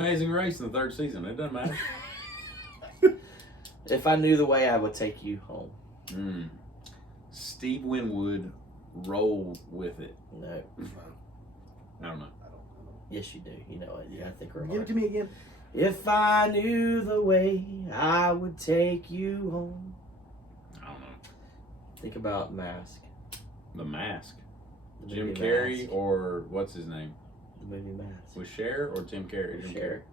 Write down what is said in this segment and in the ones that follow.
Amazing Race in the third season. It doesn't matter. If I knew the way, I would take you home. Steve Winwood, Roll with It. No. I don't know. Yes, you do. You know it. Yeah, I think we're Give it to me again. If I knew the way, I would take you home. I don't know. Think about Mask. The Mask. The Jim movie Carrey Mask. or what's his name? The movie Mask. Was Cher or Tim Carrey? Jim Cher.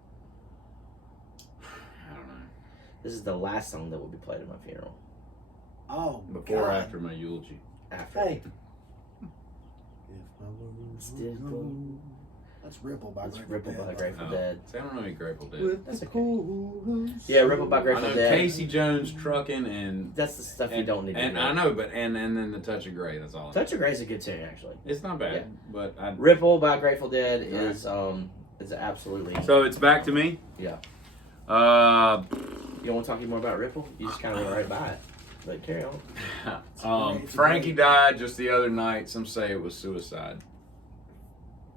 I don't know. This is the last song that will be played at my funeral. Oh, Before or God. after my eulogy? After. Hey. Still go. That's Ripple by That's Grateful Ripple Dead. by Grateful Oh. Dead. See, I don't know any Grateful Dead. With That's the okay. cool Yeah, Ripple by I Grateful know Dead. Casey Jones, Truckin', and That's the stuff you don't need to and know. I know, but and then the Touch of Grey. That's all. Touch of Grey is a good tune, actually. It's not bad, Yeah. but I. Ripple by Grateful Dead Right. is absolutely. So it's back to me. Yeah. Uh, You don't want to talk any more about Ripple? You just kind of went right by it. But carry on. Frankie died just the other night. Some say it was suicide.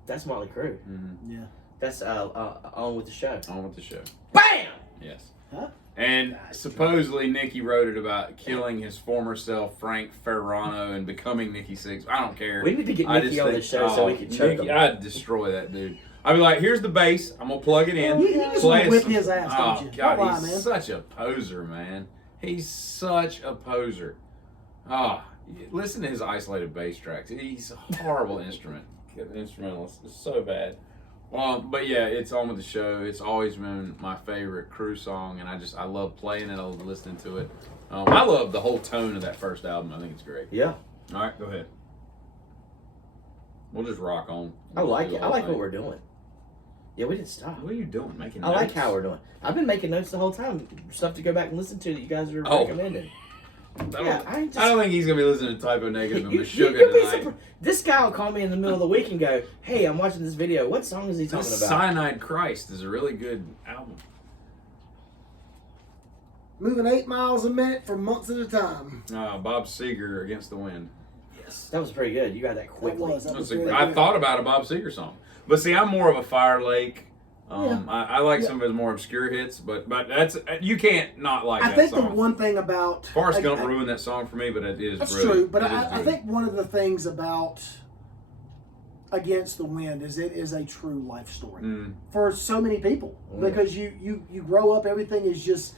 That's Motley Crue. Mm-hmm. Yeah. That's On With the Show. On with the show. BAM! Yes. Huh? And supposedly Nikki wrote it about killing his former self, Frank Ferrano, and becoming Nikki Sixx. I don't care. We need to get I Nikki just on think- the show so we can choke Nikki, him. I'd destroy that dude. I'd be like, here's the bass. I'm going to plug it in. You just play want to whip some- his ass, Oh, don't you? God, Don't lie, he's man. such a poser, man. He's such a poser. Listen to his isolated bass tracks. He's a horrible instrumentalist. It's so bad. But yeah, it's On With the Show. It's always been my favorite Crue song, and I love playing it. I love listening to it. I love the whole tone of that first album. I think it's great. Yeah. All right, go ahead. We'll just rock on. I like Do it. the I whole like what thing. we're doing. Yeah, we didn't stop. What are you doing? Making I notes? like how we're doing. I've been making notes the whole time. Stuff to go back and listen to that you guys are Oh. recommending. I don't, Yeah, I just- I don't think he's gonna be listening to Typo Negative and You- Meshuggah you'll be tonight. surprised. This guy will call me in the middle of the week and go, "Hey, I'm watching this video. What song is he talking This about?" Cyanide Christ is a really good album. Moving 8 miles a minute for months at a time. Bob Seger, Against the Wind. Yes. That was pretty good. You got that quickly. was. That was That's very I good. thought about a Bob Seger song, but see, I'm more of a Fire Lake. Yeah. I like some of his more obscure hits, but that's you can't not like I that think song. the one thing about Forrest Gump ruined that song for me, but it is that's brilliant. true, but It is I brilliant. think one of the things about Against the Wind is it is a true life story for so many people because you grow up, everything is just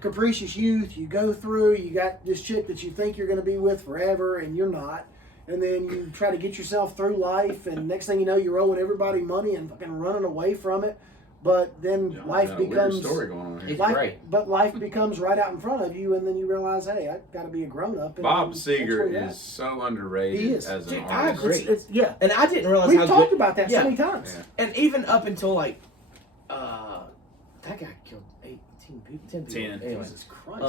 capricious youth. You go through, you got this chick that you think you're going to be with forever, and you're not. And then you try to get yourself through life, and next thing you know, you're owing everybody money and fucking running away from it. But then Yeah, life got a weird becomes story going on here. It's life, great. but life becomes right out in front of you, and then you realize, hey, I got to be a grown up. Bob that's where Seger you're at. is so underrated He is. as an Dude, I artist. agree. Yeah, And I didn't realize we've how talked good. about that Yeah. so many times. Yeah. And even up until like, that guy killed 18 people, 10 people. 10. Anyway, Jesus Christ,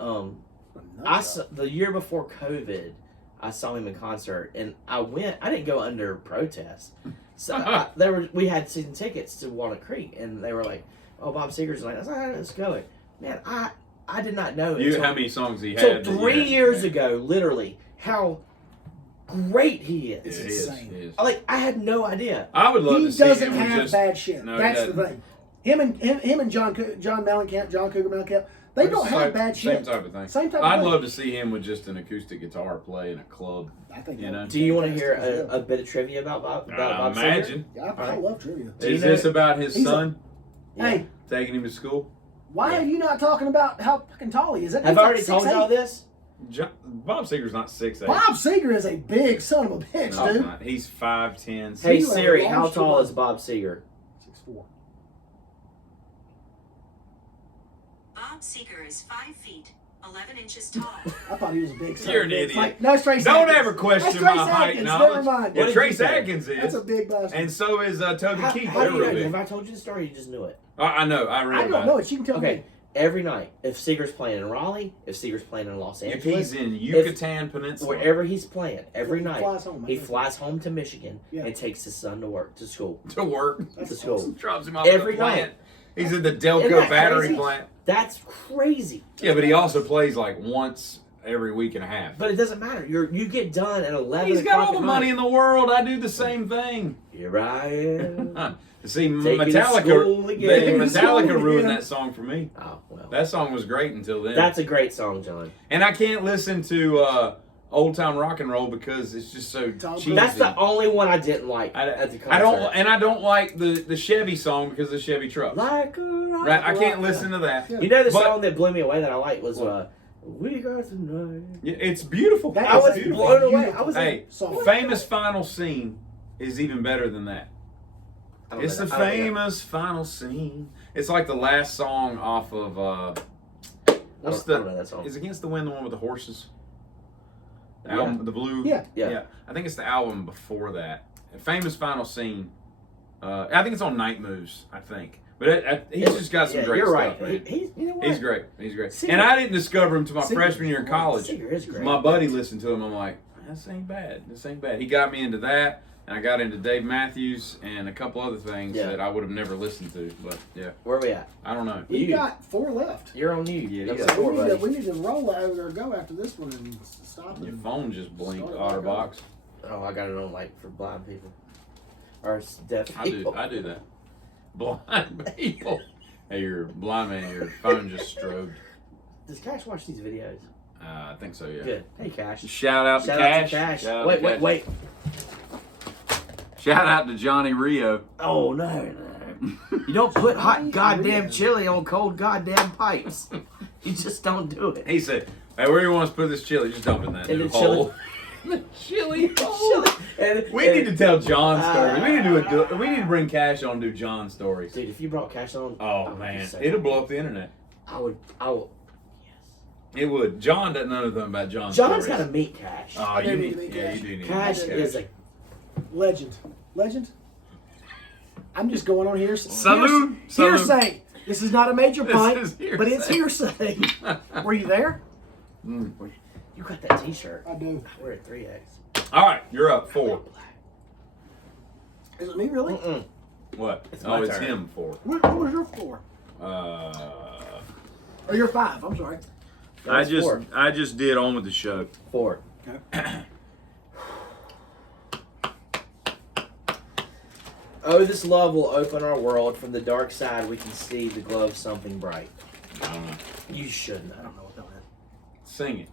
dude. I saw, the year before COVID, I saw him in concert, and I didn't go under protest. So we had season tickets to Walnut Creek, and they were like, "Oh, Bob Seger's like, let's go." Like, man, I did not know. How many songs he So had? that you 3 had? years ago, literally, how great he is. It It's is. insane. It is. Like, I had no idea. I would love He to see doesn't him with have just bad shit. No, he That's the doesn't. thing. Him and John Mellencamp, John Cougar Mellencamp, they don't have bad shit. Same type of thing. Same type of I'd thing. love to see him with just an acoustic guitar play in a club. I think You know? Do you want to hear a bit of trivia about Bob Seger? Imagine. Yeah, I love trivia. Do you Is know- this about his He's a- son Hey, taking him to school? why are you not talking about how fucking tall he is? Have I already told y'all this? Bob Seger's not 6'8". Bob Seger is a big son of a bitch, No, he's dude. not. He's 5'10". Hey You have Siri, launched how your tall mind. is Bob Seger? 6'4". Bob Seger is 5 feet, 11 inches tall. I thought he was a big son. You're of a an bitch. idiot. Like, no, it's Trace Don't Atkins. ever question That's my Trace height Atkins. knowledge. Never mind. Well, did Trace you say? Atkins is. That's a big bastard. And so is Toby How, Keith. how do They're you know? real big. Have I told you the story? Or you just knew it. I know. I read I about don't know it. You can tell Okay, me. every night, if Seger's playing in Raleigh, if Seger's playing in Los If Angeles, he's in Yucatan Peninsula. wherever he's playing, every He night, flies home, I he think. flies home to Michigan Yeah. and takes his son to school. to work. That's to school. awesome. Drops him off Every at the plant. night. He's at the Isn't Delco that battery crazy? plant. That's crazy. Yeah, but he also plays like once every week and a half. But it doesn't matter. You get done at 11 He's got all o'clock the at money night. in the world. I do the same thing. Here I am. See, Take me to Metallica, school again. Metallica School ruined again. that song for me. Oh well, That song was great until then. that's a great song, John. And I can't listen to Old Time Rock and Roll because it's just so Tom cheesy. That's the only one I didn't like at the concert. I don't like the Chevy song because of the Chevy truck. Like a rock. Right, I can't listen to that. Yeah. You know the But- song that blew me away that I liked was What? "We Got Tonight." Yeah, it's beautiful. That I is was beautiful. blown away. I was Hey, Song. famous final scene is even better than that. I don't It's know the that. I don't know. famous final scene. It's like the last song off of I what's don't know the that song. is Against the Wind the one with the horses? The Yeah. album, the blue. Yeah. Yeah. I think it's the album before that. Famous final scene. I think it's on Night Moves. I think, but he's just got some Yeah, great you're stuff. right. Man. He's you know what? He's great. He's great. Singer. And I didn't discover him till my Singer. freshman year in college. Singer is great. My buddy listened to him. I'm like, this ain't bad. This ain't bad. He got me into that, and I got into Dave Matthews and a couple other things Yeah. that I would have never listened to. But yeah, Where we at? I don't know. We You. got 4 left. You're on you. Yeah, Number yeah. four, buddy. We need to roll out or go after this one and stop Your it. phone just blinked, Start it back OtterBox. Oh, I got it on like for blind people or deaf I do. people. I do that. Blind people. Hey, you're a blind man. Your phone just strobed. Does Cash watch these videos? I think so. Yeah. Good. Hey, Cash. Shout out to Shout Cash. out to Cash. Shout out Wait, to wait, Cash. wait. Shout out to Johnny Rio. Oh no. You don't put hot goddamn chili on cold goddamn pipes. You just don't do it. He said, "Hey, where do you want us to put this chili? Just dump it in that In new the chili- hole." The chili hole. Chili. And, We need to tell John's story. We need to Uh, do. We need to bring Cash on to do John's stories. Dude, if you brought Cash on, I Oh would be man, so it'll happy. blow up the internet. I would. Yes. It would. John doesn't know nothing about John's John's stories. got to meet Cash. Oh, I you do need. need to meet Yeah, Cash. you do need. Cash to meet is a Legend. Legend? I'm just going on here. Salute. Hearsay. This is not a major This pint, is hearsay. but it's hearsay. Were you there? Mm. You got that T-shirt. I do. We're at 3X. All right, you're up 4. Is it me, really? Mm-mm. What? It's Oh, my it's turn. him 4. What was your 4? Or your 5, I'm sorry. I That's four. just did on with the show. 4. Okay. Oh, this love will open our world. From the dark side, we can see the glow of something bright. I don't know. You should I know. don't know what that is. Sing it.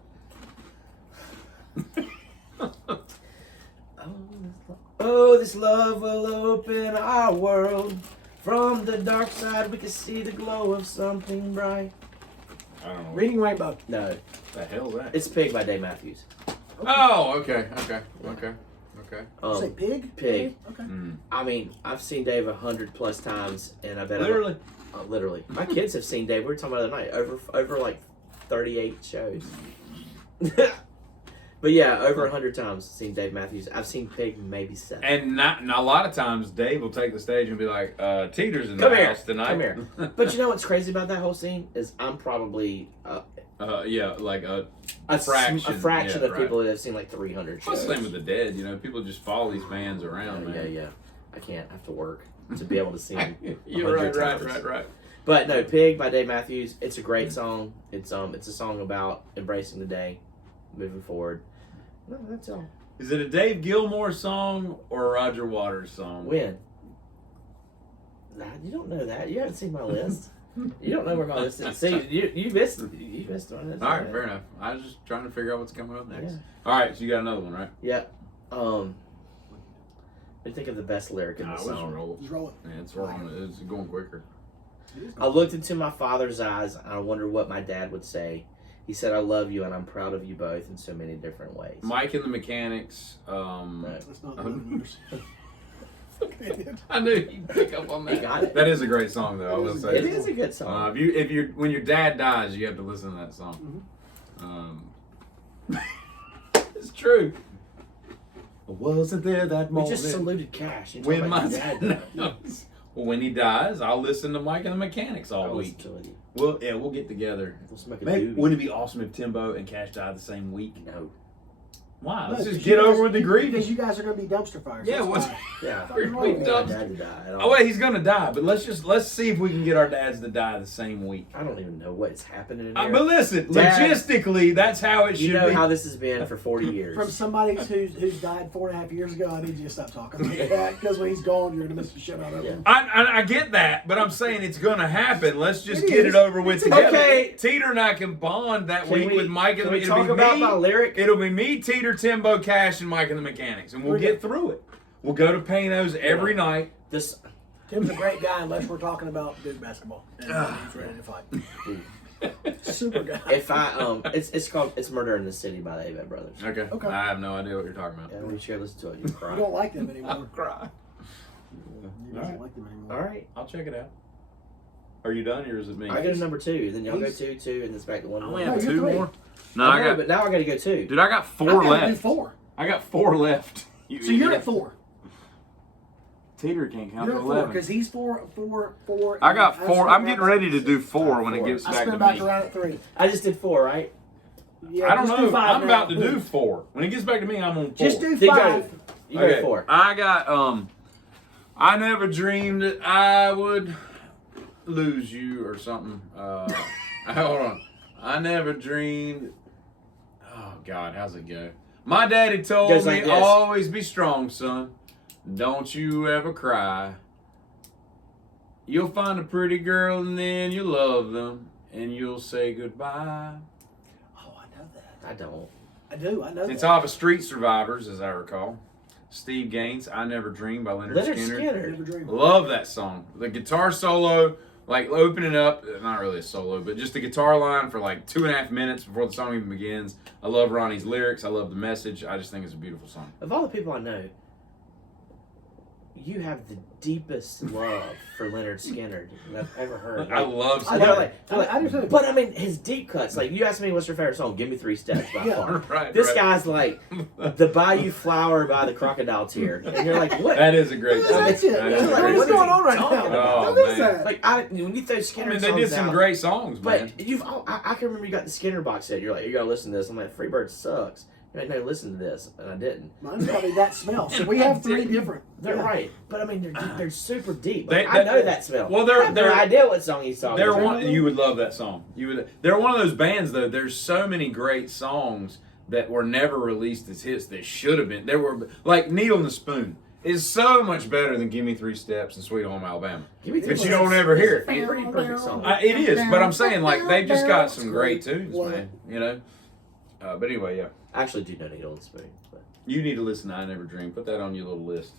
Oh, this love will open our world. From the dark side, we can see the glow of something bright. I don't know. Reading Rainbow. No, What the hell's that? it's Pig by Dave Matthews. Oh, okay. Did you say pig? Pig. Okay. Mm. I mean, I've seen Dave 100+ times, and I bet Literally. literally. My kids have seen Dave. We were talking about the other night over like 38 shows. But yeah, over 100 times seen Dave Matthews. I've seen Pig maybe 7. And a lot of times Dave will take the stage and be like, Teeter's in Come the here. house tonight. Come here. But you know what's crazy about that whole scene is I'm probably yeah, like a fraction, a fraction yeah, of right. people that have seen like 300 well, shows. same with the Dead. You know, people just follow these bands around, yeah, man. yeah. I can't. I have to work to be able to see them. You're 100 right, times. right. But no, Pig by Dave Matthews. It's a great song. It's a song about embracing the day, moving forward. No, that's all. Is it a Dave Gilmore song or a Roger Waters song? When? Nah, you don't know that. You haven't seen my list. You don't know where my list is. See, you missed on it. All right, fair enough. I was just trying to figure out what's coming up next. Yeah. All right, so you got another one, right? Yeah. Let me think of the best lyric in the Nah, we'll just song. roll. Just roll it. Yeah, it's rolling. It's going quicker. I looked into my father's eyes and I wondered what my dad would say. He said, "I love you and I'm proud of you both in so many different ways." Mike and the Mechanics. No. That's not the numbers. I knew you'd pick up on that. He got it. That is a great song, though. I will say. It is a good song. When your dad dies, you have to listen to that song. It's true. I wasn't there that We moment. just saluted Cash. And when my my dad died. Well, when he dies, I'll listen to Mike and the Mechanics all I'll week. listen to it. We'll get together. We'll smoke a Maybe, doobie. wouldn't it be awesome if Timbo and Cash died the same week? No. Why? No, Let's just 'cause get you over guys- with the grief. Because you guys are going to be dumpster fires. Yeah, That's what's- why. Yeah. Fucking wrong We with dump- you. Dad to die. Oh wait, he's gonna die. But let's see if we can get our dads to die the same week. I don't even know what's happening in here. But listen, Dad, logistically, that's how it should you know be. how this has been for 40 years. From somebody who's died 4.5 years ago, I need you to stop talking like that. Because when he's gone, you're going to miss the shit out of him. I get that, but I'm saying it's gonna happen. Let's just It get is. it over with It's together. okay. Teeter and I can bond that Can week we- with Mike and Can we it'll talk be about me. my lyric? It'll be me, Teeter, Timbo, Cash, and Mike and the Mechanics, and we'll We're get through it. We'll go to Pano's every night. This Tim's a great guy unless we're talking about Duke basketball. And he's ready to fight. Super guy. if I it's Murder in the City by the Avett Brothers. Okay. Okay. I have no idea what you're talking about. Yeah, when you should listen to it, you cry. You don't like them anymore. cry. He doesn't Alright. like them anymore. All right. I'll check it out. Are you done, or is it me? I go to number 2, then y'all go He's- 2, 2, and then it's back to 1. I 1. only No, have you're 2 three. more. No, I I know, got. but now I got to go 2. Dude, I got 4 I gotta do left. 4. I got 4 left. So you're at 4. Teeter can't count You're to at 4 11. because he's 4. I got 4. spent I'm back- getting ready to do 4 when it 4. gets I back spent to back me. around at 3. I just did 4, right? Yeah, I don't just know. do 5 I'm now. about to do 4. When it gets back to me, I'm on 4. Just do Then 5. You go 4. I got I never dreamed that I would lose you or something. Hold on. I never dreamed. Oh God, how's it go? My daddy told Goes me like this. always be strong, son. Don't you ever cry. You'll find a pretty girl and then you'll love them and you'll say goodbye. Oh, I know that. I don't. I do. I know It's that. off of Street Survivors, as I recall. Steve Gaines, I Never Dreamed by Leonard Leonard Skinner. Skinner. Never dreamed. Love that song. The guitar solo, like opening up, not really a solo, but just the guitar line for like 2.5 minutes before the song even begins. I love Ronnie's lyrics. I love the message. I just think it's a beautiful song. Of all the people I know, you have the deepest love for Leonard Skinner that I've ever heard. I love I They're love Skinner. it. they're I do too. But I mean, his deep cuts. Like you asked me, what's your favorite song? Give me 3 steps by Yeah. far. Right, This right. guy's like the Bayou Flower by the Crocodile Tear, and you're like, what? That is a great What is song. that shit? That It's is a like, What great is what song. going on right talking now? about? What Oh, is man. that? Like when you throw I Skinner mean, they songs did some out, great songs, man. But I can remember you got the Skinner box set. You're like, you gotta listen to this. I'm like, Freebird sucks. You're like, no, listen to this, and I didn't. Mine's probably That Smell. So we have 3 different. They're Yeah. right, but I mean, they're super deep. They- Like, I they- know that smell. well, they're- I have no they're- idea what song he's talking They're about. one. You would love that song. You would. They're one of those bands though. There's so many great songs that were never released as hits that should have been. There were like Needle and the Spoon is so much better than Give Me 3 Steps and Sweet Home Alabama. Give me But three you don't steps. ever hear It's it. a pretty perfect song. It is, but I'm saying like they just got some It's great great. tunes, Love man. You know. But anyway, yeah. I actually do know Needle and Spoon. But You need to listen to I Never Dreamed. Put that on your little list.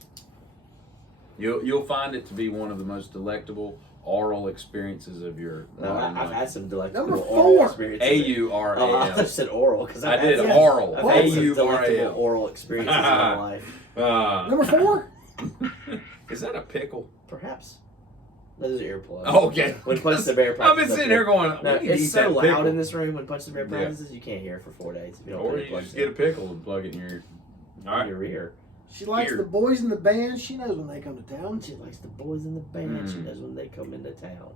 You'll find it to be one of the most delectable oral experiences of your no, modern I've life. had some delectable Number oral 4. experiences. A-U-R-A-L. Oh, I just said oral because I did Yeah. oral. I've had some delectable A-U-R-A-L. oral experiences in my life. Number 4? Is that a pickle? Perhaps. Those are earplugs. Oh, okay. When Punch the Bear I've practices been up sitting here going, No, we need to it's eat so that loud pickle. in this room when Punch the Bear Yeah. practices, you can't hear it for 4 days if you don't Or put you earplugs just in. get a pickle and plug it in your ear. All right. your ear. She likes Here. the boys in the band. She knows when they come to town. She likes the boys in the band. She Mm. knows when they come into town.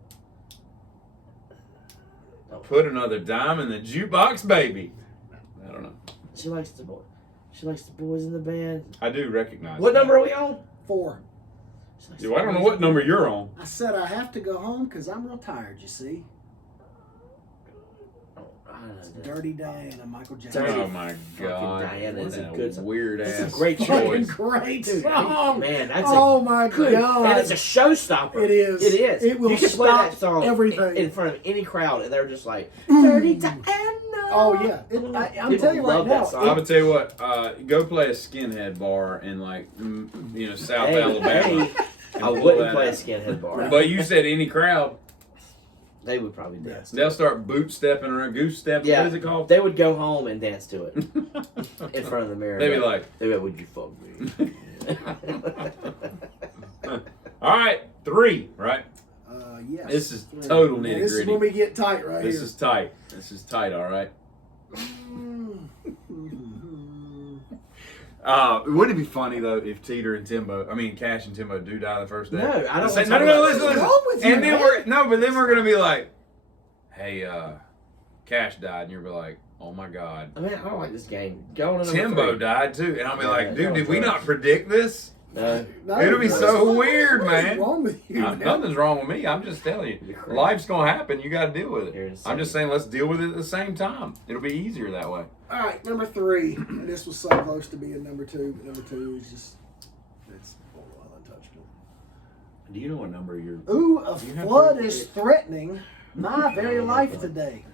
Put another dime in the jukebox, baby. I don't know. She likes the boy. She likes the boys in the band. I do recognize What that. number are we on? 4. She likes Yo, the I don't know boys what in- number you're on. I said I have to go home because I'm real tired, you see. Oh, I don't know. It's Dirty Diana, Michael Jackson. Dirty Oh my God! Diana is What a good song. weird This is ass a great Fucking choice. great Dude, song. man, that's Oh my good. God. And it's a showstopper. It is. It is. It will you can play stop that song everything. in front of any crowd, and they're just like, Dirty Diana. Oh yeah. I'm People telling you right love that now. song. I'm gonna tell you what. Go play a skinhead bar in like South Hey, Alabama. hey, and I pull wouldn't that play a out. skinhead bar. But you said any crowd, They would probably dance. they'll start boot stepping or goose stepping. Yeah. What is it called? They would go home and dance to it in front of the mirror. They'd be like, they'd be like, would you fuck me? all right, 3, right? Yes. This is total Yeah, This is nitty-gritty. when we get tight right This here. is tight. This is tight, all right? Wouldn't it be funny though if Teeter and Cash and Timbo do die the first day? No, I don't Say, wanna no, talk listen, about What's listen. wrong with you, And then man? but then we're gonna be like, hey, Cash died, and you'll be like, Oh my God. I mean, I don't like this game. Go on to number Timbo 3. died too, and I'll be Yeah, like, dude, no, did we bro. not predict this? No. No, It'll be what's- so weird, what is man. wrong with you? man? Nothing's wrong with me. I'm just telling you, You're crazy. life's gonna happen. You got to deal with Here in it. a I'm just second. saying, let's deal with it at the same time. It'll be easier that way. All right, number 3. And this was so close to being number 2, but number 2 is just it's untouchable. Do you know what number you're? Ooh, a You have flood to- is threatening my very life today.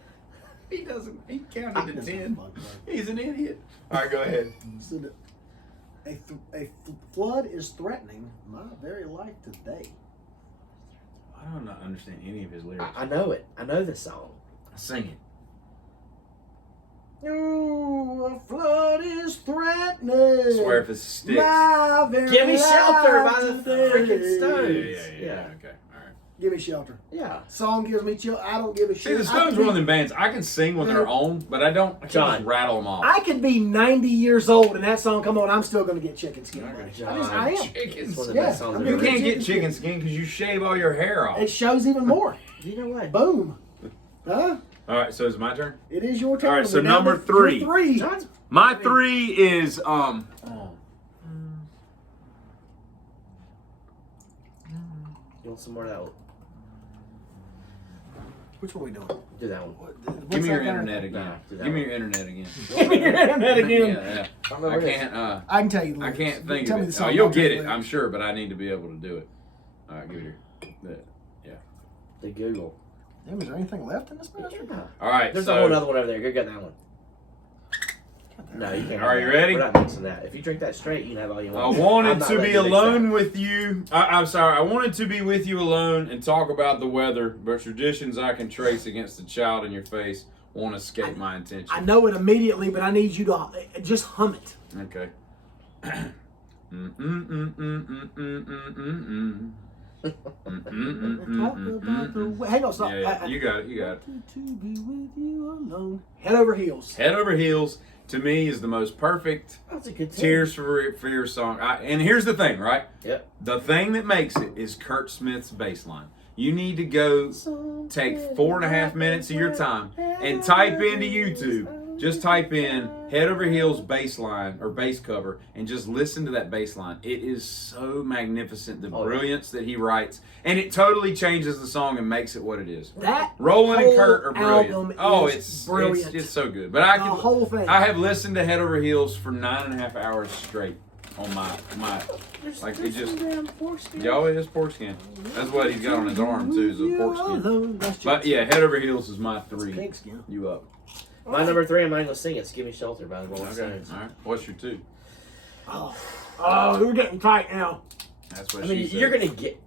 He doesn't. He I counted to doesn't 10. fuck, man. He's an idiot. All right, go ahead. So flood is threatening my very life today. I don't understand any of his lyrics. I know it. I know this song. Sing it. Ooh, a flood is threatening. I swear if it sticks. my very Give me shelter life by the today. freaking Stones. Yeah. Yeah. Okay. All right. Give me shelter. Yeah. Song gives me chill. I don't give a See, shit. the Stones are one of them bands I can sing when they're Yeah. on, but I don't. I can't John. just rattle them off. I could be 90 years old and that song come on. I'm still going to get chicken skin. buddy. John. I am. It's Chickens. one of the Yeah, best songs I'm I've You ever gonna can't get get chicken skin because you shave all your hair off. It shows even more. You know what? Boom. Huh? All right, so it's my turn. It is your turn. All right, so We're down number to 3. your 3. John's. My 3 is Oh. You want some more of that? Which one are we doing? Do that one. Give me your that guy? internet again. Nah, do that Give me one. your internet again. Give me your internet again. Yeah. I can't. I can tell you. the I lyrics. can't think Tell of me it. the song. You'll I'll tell get you it, the I'm lyrics. sure, but I need to be able to do it. All right, give it here. The Google. Damn, is there anything left in this picture? Yeah. All right, There's so a whole other one over there. Go get that one. No, you can't. Are have you that. ready? We're not mixing that. If you drink that straight, you can have all you I want. wanted I'm not to letting be you mix alone with you. I'm sorry. I wanted to be with you alone and talk about the weather, but traditions I can trace against the child in your face won't escape my attention. I know it immediately, but I need you to just hum it. Okay. Hang on, stop. Yeah, you got it. You got it. To be with you alone. Head over heels. Head Over Heels to me is the most perfect that. That's a good tune. Tears for Fears song. And here's the thing, right? Yep. The thing that makes it is Kurt Smith's bass line. You need to go take 4.5 minutes of your time and type into YouTube. Just type in Head Over Heels bass line or bass cover and just listen to that bass line. It is so magnificent, the Oh, yeah. brilliance that he writes. And it totally changes the song and makes it what it is. That Roland and whole Kurt are brilliant. album Oh, is it's brilliant. It's so good. But I The could, whole thing. I have listened to Head Over Heels for 9.5 hours straight on my like it just y'all it is pork skin. That's what he's got on his arm too, is a pork skin. But yeah, Head Over Heels is my 3. Pig skin. You up? My number 3, I'm not going to sing it. It's Give Me Shelter by the Rolling Okay. Stones. All right. What's your 2? Oh, we're getting tight now. That's what I mean, she said. you're going to get.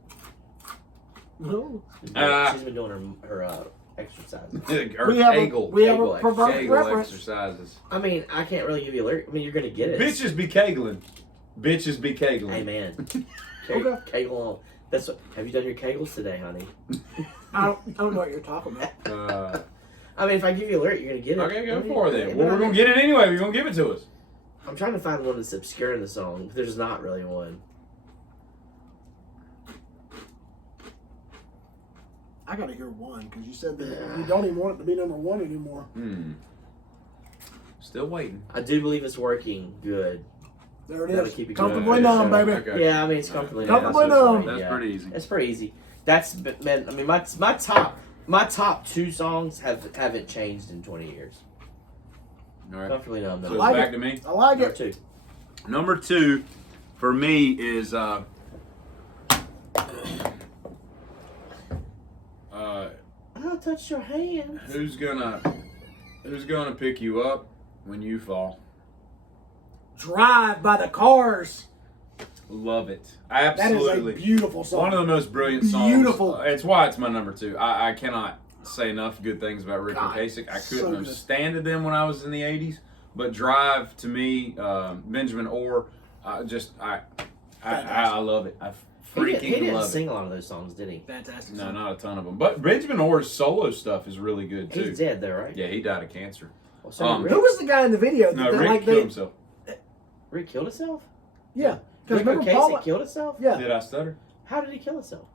No. She's been doing her exercises. or We have Kegel. a, we have Kegel a perverted Kegel reference. exercises. I mean, I can't really give you a lyric. I mean, you're going to get it. Bitches be kegling. Bitches be kegling. Amen. Okay. Kegel on. That's what. Have you done your Kegels today, honey? I don't know what you're talking about. I mean, if I give you a lyric, you're gonna get it. Okay, go I mean, for it then. I Well, we're mean, gonna get it anyway. We're gonna give it to us. I'm trying to find one that's obscure in the song, but there's not really one. I gotta hear one because you said that you don't even want it to be number 1 anymore. Still waiting. I do believe it's working good. There it That'll is. keep it Comfortably going. numb, baby. Okay. Yeah, I mean it's comfortably Comfortably numb. numb. That's pretty easy. It's pretty easy. That's but man. I mean my top 2 songs haven't changed in 20 years. All right. Comfortably numb. So No. it's like back it. to me. I like Number it. 2. Number 2 for me is I'll touch your hand. who's gonna pick you up when you fall. Drive by the Cars. Love it. That is a Absolutely. beautiful song. One of the most brilliant songs. Beautiful. It's why it's my number 2. I cannot say enough good things about Rick God, and Kasich. I so couldn't have good. standed them when I was in the 80s. But Drive to me, Benjamin Orr, I love it. I He freaking didn't love sing a lot of those songs, did he? Fantastic. it. No, song. not a ton of them. But Benjamin Orr's solo stuff is really good too. He's dead though, right? Yeah, he died of cancer. Well, so Um, Rick, Who was the guy in the video? No, that Rick like killed they, himself. Rick killed himself? Yeah. Because Rick remember Ocasek Paula? killed himself? Yeah. Did I stutter? How did he kill himself?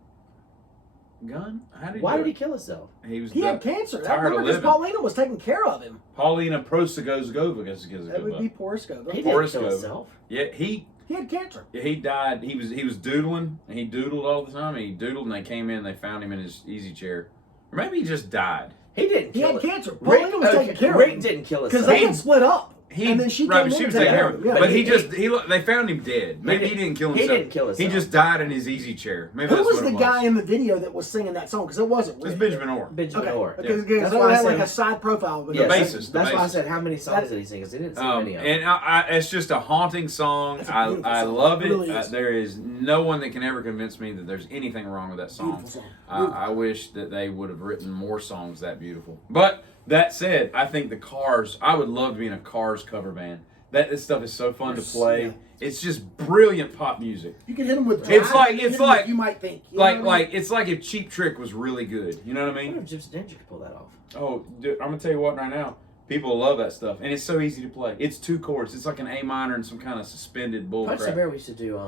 gun? How did he Why do did he it? kill himself? He was He had cancer. I tired of remember because living. Paulina was taking care of him. Paulina Prosagozgova, guess is That would be Porosco. He Boris didn't kill Gove. himself. Yeah, he had cancer. died. He was doodling, and he doodled all the time. And he doodled, and they came in, and they found him in his easy chair, or maybe he just died. He didn't He kill had him. cancer. Paulina was taking care of Rick him. didn't kill Because himself. they had split up. He, and then she right, came but she in was to take taking care care of of him. him. But Yeah. they found him dead. Maybe he didn't kill He himself. didn't kill himself. He just died in his easy chair. Maybe Who that's was what the it was. guy in the video that was singing that song? Because it wasn't It's Rick. Benjamin Orr. Benjamin Okay, Orr. because That's they why I had said- like a side profile. But The Yes, bassist, That's the why I bassist. said how many songs did he sing? Because he didn't sing many of them. And it's just a haunting song. It's a beautiful I song. love It it. really is. There is no one that can ever convince me that there's anything wrong with that song. Beautiful song. I wish that they would have written more songs that beautiful. But that said, I think the Cars. I would love to be in a Cars cover band. This stuff is so fun to play. Yeah. It's just brilliant pop music. You can hit him with. It's drive, like- you can it's hit him like- with you might think. You know what I mean? It's like if Cheap Trick was really good. You know what I I mean? wonder if Gypsy Danger could pull that off. Oh, dude, I'm gonna tell you what right now. People love that stuff, and it's so easy to play. It's 2 chords. It's like an A minor and some kind of suspended bull Punch the crap. Bear we should do.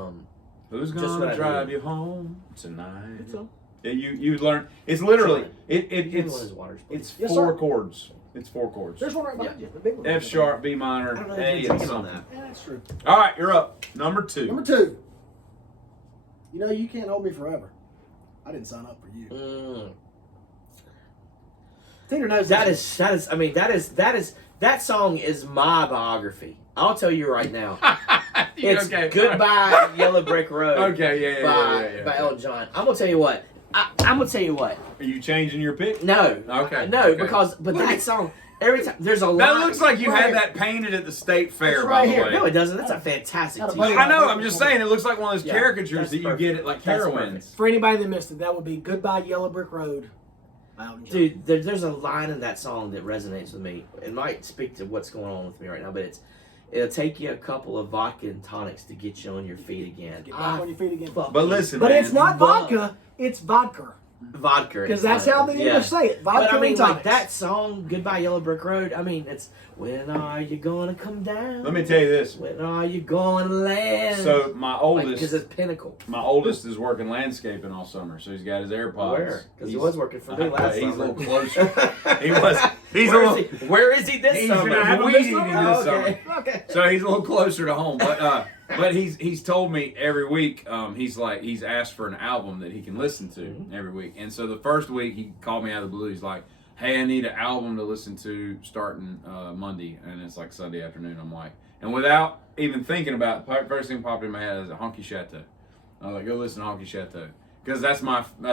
Who's Just what gonna I drive need. you home tonight? So, Yeah, you learn. It's literally One of his it's waters, please. it's Yes, 4 sir. chords. It's 4 chords. there's one right behind you. The big one. F sharp, B I minor, don't know A, if and you're taking on something. that. Yeah, that's true. All right, you're up. Number 2. Number 2. You know you can't hold me forever. I didn't sign up for you. Tina knows That this. is. I mean, that song is my biography. I'll tell you right now. It's okay. Goodbye Yellow Brick Road. Okay, yeah. By Elton John. I'm gonna tell you what. I'm gonna tell you what. Are you changing your pick? No. Okay, No, okay. but that song. Every time there's a That line. looks like you Right had here. that painted at the state fair, That's by right the here. way. No, it doesn't. That's a fantastic Not a t-shirt. buddy. I know. I'm just saying. It looks like one of those Yeah, caricatures that's that you perfect. get at like That's Carowinds. For anybody that missed it, that would be Goodbye Yellow Brick Road by Elton John. Dude, there's a line in that song that resonates with me. It might speak to what's going on with me right now, but it'll take you a couple of vodka and tonics to get you on your feet again. Get back on your feet again. fuck But you. listen, But man, it's not vodka, it's vodka. Vodka. Because that's how the English say it. Vodka But I mean, and like tonics. that song, Goodbye Yellow Brick Road, I mean, it's when are you gonna come down? Let me tell you this. When are you going to land? So my because oldest, it's Pinnacle. is working landscaping all summer, so he's got his AirPods. Where? Because he He's- was working for me last He's summer. a little closer. He was. He's a Where little. is he? Where is he this He's summer? gonna have a Weed weed eating eating this this summer. Okay. So he's a little closer to home, but he's told me every week. He's asked for an album that he can listen to Mm-hmm. every week, and so the first week he called me out of the blue. He's like, "Hey, I need an album to listen to starting Monday," and it's like Sunday afternoon. I'm like, and without even thinking about it, first thing popped in my head is a Honky Chateau. I was like, "Go listen to Honky Chateau," because that's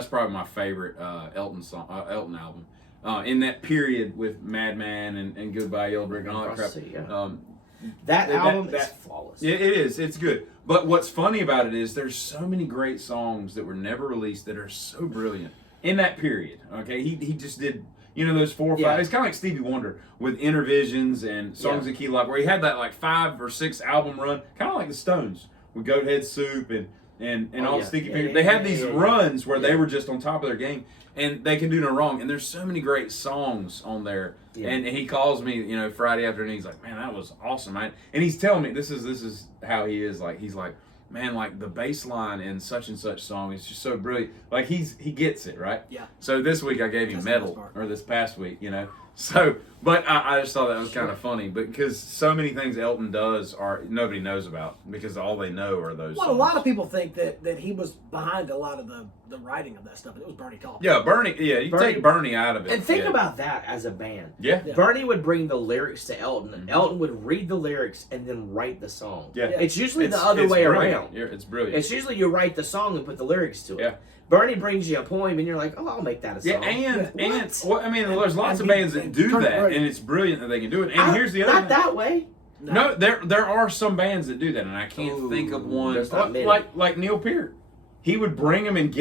probably my favorite Elton album. In that period with Madman and Goodbye Yellow Brick and all that crap. Yeah. That album is flawless. Yeah, it is. It's good. But what's funny about it is there's so many great songs that were never released that are so brilliant in that period. Okay, he just did, those 4 or 5. Yeah. It's kind of like Stevie Wonder with Intervisions and Songs of Key Lock, where he had that like 5 or 6 album run, kind of like the Stones with Goat Head Soup and all the Sticky Fingers. They had these runs where they were just on top of their game, and they can do no wrong. And there's so many great songs on there. Yeah. And he calls me, Friday afternoon. He's like, "Man, that was awesome, man." And he's telling me this is how he is. Like he's like, "Man, like the bass line in such and such song is just so brilliant." Like he gets it, right? Yeah. So this week I gave him That's the Metal, best part. or this past week, So, but I just thought that was kind of funny, because so many things Elton does nobody knows about, because all they know are those. Well, songs. a lot of people think that he was behind a lot of the writing of that stuff. It was Bernie Taupin. Yeah, Bernie. Yeah, you Bernie- take Bernie out of it. And think yeah. about that as a band. Yeah. Yeah. Bernie would bring the lyrics to Elton. Mhm. Elton would read the lyrics and then write the song. Yeah. It's usually It's- the other it's way brilliant. around. Yeah, it's brilliant. It's usually you write the song and put the lyrics to it. Yeah. Bernie brings you a poem and you're like, oh, I'll make that a song. Yeah, and What? well, I mean, there's lots of And he- bands that and do turn it that, right. and it's brilliant that they can do it. And here's the other Not thing. that way. No, there are some bands that do that, and I can't think of one. there's not many. Like Neil Peart, he would bring them and